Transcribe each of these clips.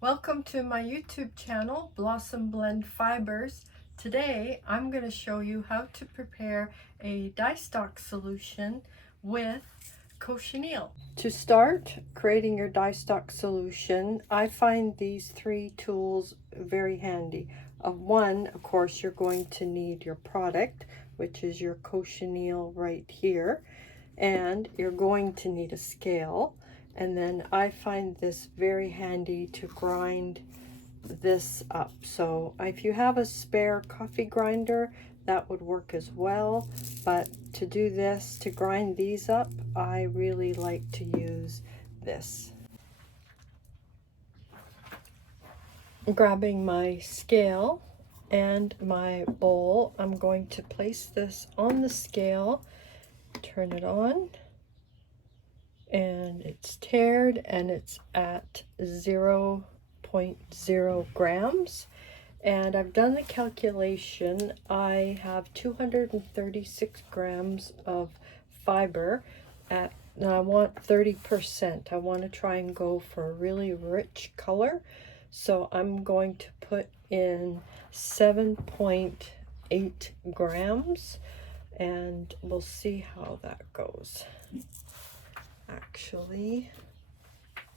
Welcome to my YouTube channel, Blossom Blend Fibers. Today I'm going to show you how to prepare a dye stock solution with cochineal. To start creating your dye stock solution, I find these three tools very handy. One, of course, you're going to need your product, which is your cochineal right here, and you're going to need a scale. And then I find this very handy to grind this up. So if you have a spare coffee grinder, that would work as well. But to do this, to grind these up, I really like to use this. Grabbing my scale and my bowl, I'm going to place this on the scale, turn it on, and it's tared and it's at 0.0 grams. And I've done the calculation. I have 236 grams of fiber at, now I want 30%. I want to try and go for a really rich color. So I'm going to put in 7.8 grams and we'll see how that goes. Actually,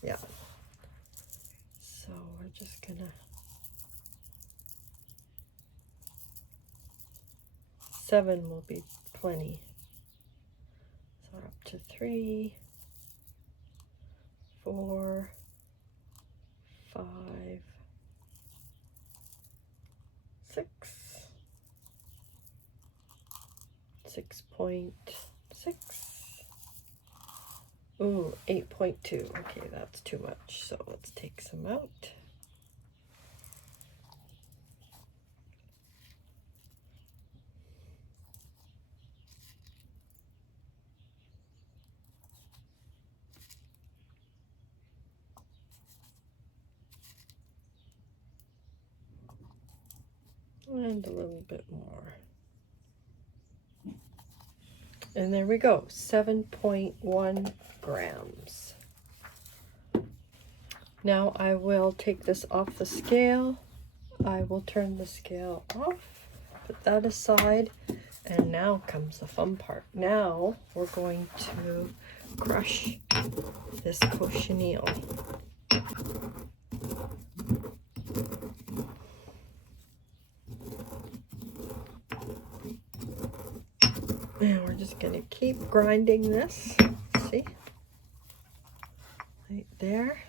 yeah, so we're just gonna 7 will be plenty, so up to 3, 4, 5, 6, 6.6. Ooh, 8.2. Okay, that's too much. So let's take some out. And a little bit more. And there we go, 7.1 grams. Now I will take this off the scale. I will turn the scale off, put that aside, and now comes the fun part. Now we're going to crush this cochineal. And we're just going to keep grinding this. See? Right there.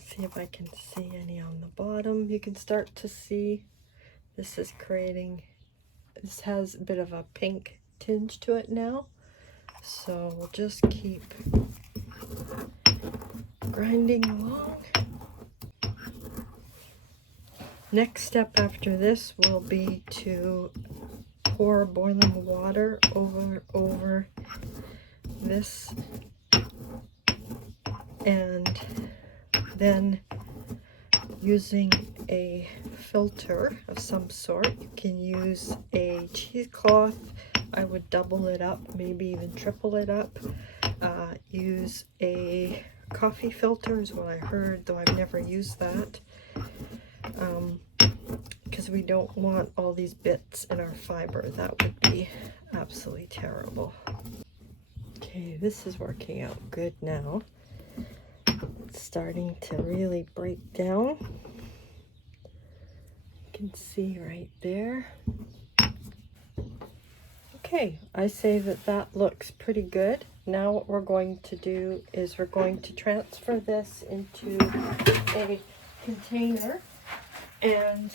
See if I can see any on the bottom. You can start to see this is creating, this has a bit of a pink tinge to it now. So we'll just keep grinding along. Next step after this will be to pour boiling water over this, and then using a filter of some sort. You can use a cheesecloth. I would double it up, maybe even triple it up. Use a coffee filter is what I heard, though I've never used that. Because we don't want all these bits in our fiber. That would be absolutely terrible. Okay, this is working out good now. It's starting to really break down. You can see right there. Okay, I say that that looks pretty good. Now what we're going to do is we're going to transfer this into a container, and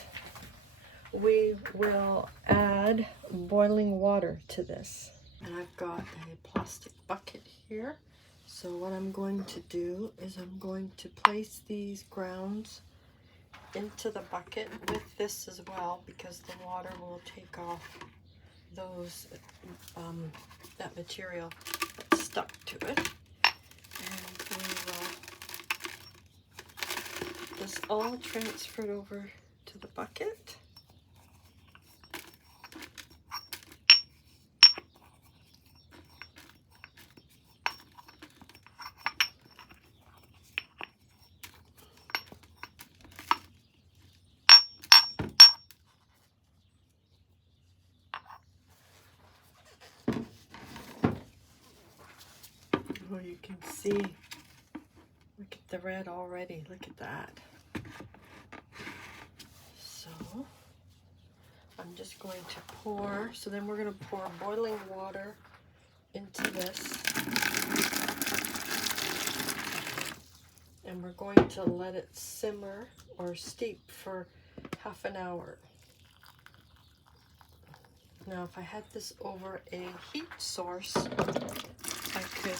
we will add boiling water to this. And I've got a plastic bucket here. So what I'm going to do is I'm going to place these grounds into the bucket with this as well, because the water will take off those that material that's stuck to it. And we will this all transferred over to the bucket. Oh, you can see. Look at the red already. Look at that. So I'm just going to pour. So then we're going to pour boiling water into this. And we're going to let it simmer or steep for half an hour. Now, if I had this over a heat source, I could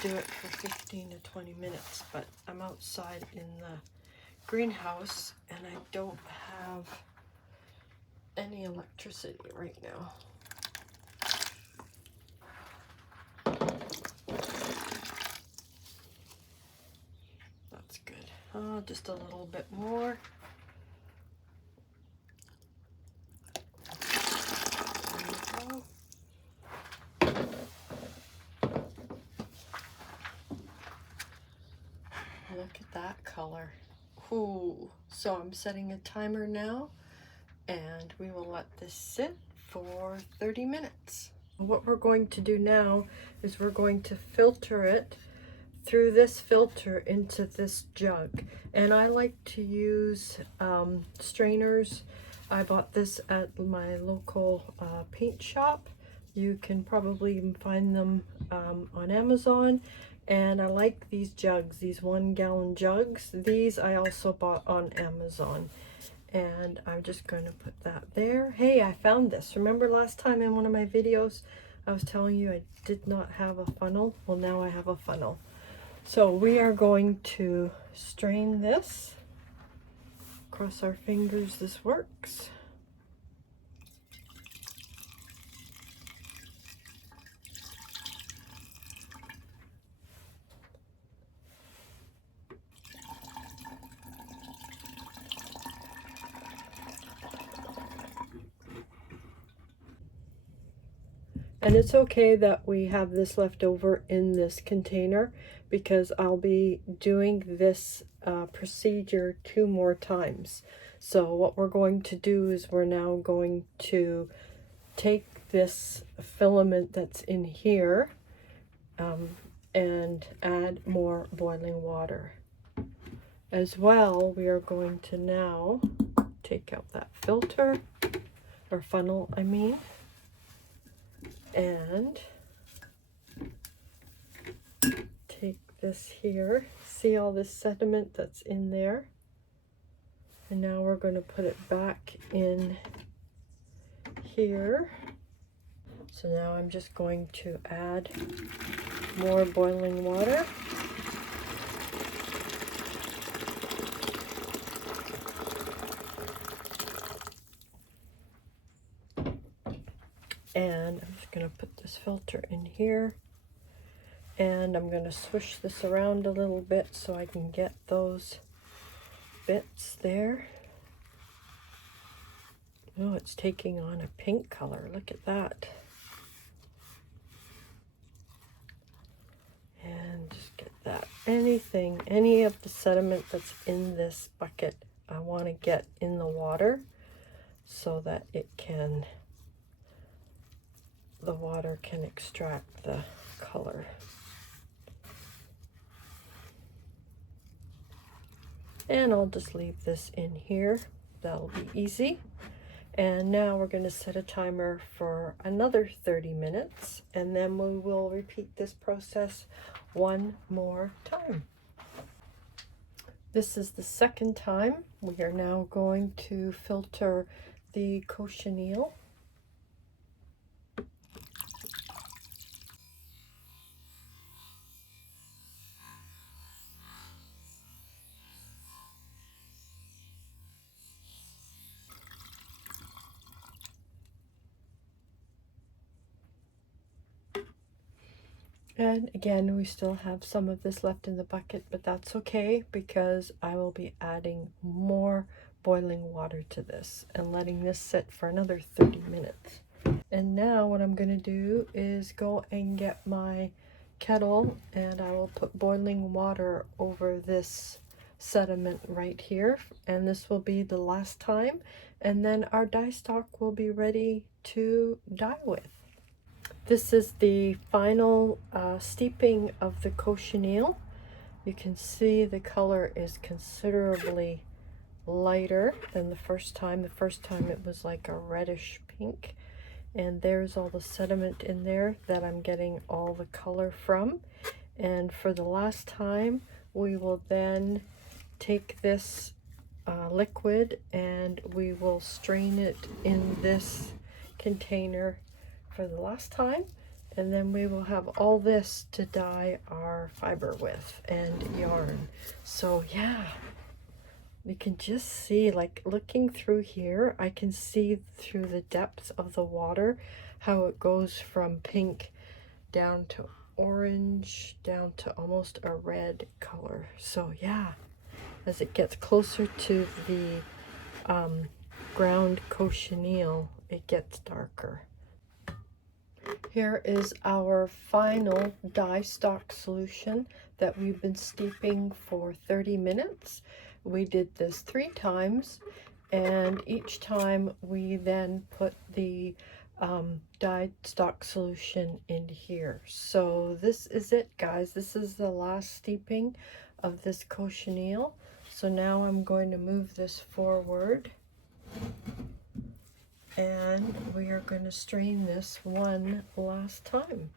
do it for 15 to 20 minutes, but I'm outside in the greenhouse and I don't have any electricity right now. That's good. Oh, just a little bit more. Look at that color. Ooh. So I'm setting a timer now, and we will let this sit for 30 minutes. What we're going to do now is we're going to filter it through this filter into this jug. And I like to use strainers. I bought this at my local paint shop. You can probably even find them on Amazon. And I like these jugs, these 1 gallon jugs. These I also bought on Amazon. And I'm just going to put that there. Hey, I found this. Remember last time in one of my videos I was telling you I did not have a funnel? Well, now I have a funnel. So we are going to strain this. Cross our fingers this works. And it's okay that we have this left over in this container because I'll be doing this procedure 2 more times. So what we're going to do is we're now going to take this filament that's in here and add more boiling water. As well, we are going to now take out that filter, or funnel, I mean. And take this here, see all this sediment that's in there, and now we're going to put it back in here. So now I'm just going to add more boiling water. And I'm just going to put this filter in here, and I'm going to swish this around a little bit so I can get those bits there. Oh, it's taking on a pink color. Look at that. And just get that. Any of the sediment that's in this bucket, I want to get in the water so that the water can extract the color. And I'll just leave this in here. That'll be easy. And now we're going to set a timer for another 30 minutes, and then we will repeat this process 1 more time. This is the 2nd time. We are now going to filter the cochineal. And again, we still have some of this left in the bucket, but that's okay because I will be adding more boiling water to this and letting this sit for another 30 minutes. And now what I'm going to do is go and get my kettle, and I will put boiling water over this sediment right here, and this will be the last time, and then our dye stock will be ready to dye with. This is the final steeping of the cochineal. You can see the color is considerably lighter than the first time. The first time it was like a reddish pink. And there's all the sediment in there that I'm getting all the color from. And for the last time, we will then take this liquid and we will strain it in this container for the last time, and then we will have all this to dye our fiber with and yarn. So yeah, you can just see, like looking through here, I can see through the depths of the water how it goes from pink down to orange down to almost a red color. So yeah, as it gets closer to the ground cochineal, it gets darker. Here is our final dye stock solution that we've been steeping for 30 minutes. We did this 3 times, and each time we then put the dye stock solution in here. So this is it, guys. This is the last steeping of this cochineal. So now I'm going to move this forward, and we are going to strain this one last time.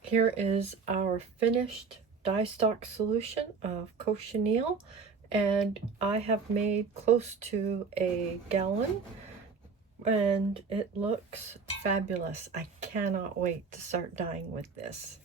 Here is our finished dye stock solution of cochineal, and I have made close to a gallon, and it looks fabulous. I cannot wait to start dyeing with this.